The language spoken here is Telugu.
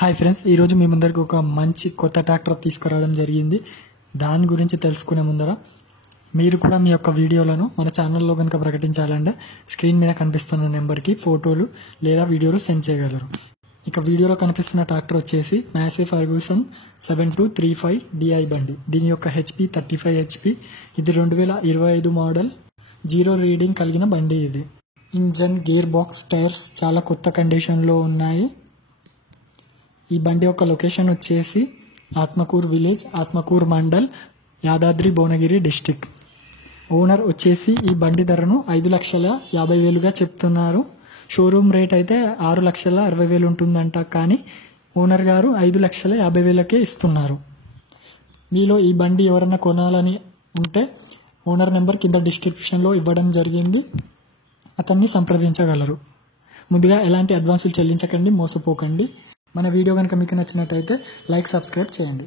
హాయ్ ఫ్రెండ్స్, ఈరోజు మీ ముందరికి ఒక మంచి కొత్త ట్రాక్టర్ తీసుకురావడం జరిగింది. దాని గురించి తెలుసుకునే ముందర మీరు కూడా మీ యొక్క వీడియోలను మన ఛానల్లో కనుక ప్రకటించాలంటే స్క్రీన్ మీద కనిపిస్తున్న నెంబర్కి ఫోటోలు లేదా వీడియోలు సెండ్ చేయగలరు. ఇక వీడియోలో కనిపిస్తున్న ట్రాక్టర్ వచ్చేసి మ్యాసీ ఫర్గూసన్ 7235 DI బండి. దీని యొక్క HP 35 HP. ఇది 2025 మోడల్, 0 రీడింగ్ కలిగిన బండి. ఇది ఇంజన్, గేర్ బాక్స్, టైర్స్ చాలా కొత్త కండిషన్లో ఉన్నాయి. ఈ బండి యొక్క లొకేషన్ వచ్చేసి Atmakur village, Atmakur mandal, Yadadri Bhuvanagiri district. Owner వచ్చేసి ఈ బండి ధరను 5,50,000గా చెప్తున్నారు. షోరూమ్ రేట్ అయితే 6,60,000 ఉంటుందంట, కానీ ఓనర్ గారు 5,50,000కే ఇస్తున్నారు. మీలో ఈ బండి ఎవరైనా కొనాలని ఉంటే ఓనర్ నెంబర్ కింద డిస్క్రిప్షన్లో ఇవ్వడం జరిగింది, అతన్ని సంప్రదించగలరు. ముందుగా ఎలాంటి అడ్వాన్సులు చెల్లించకండి, మోసపోకండి. మన వీడియో కనుక మీకు నచ్చినట్టయితే లైక్, సబ్స్క్రైబ్ చేయండి.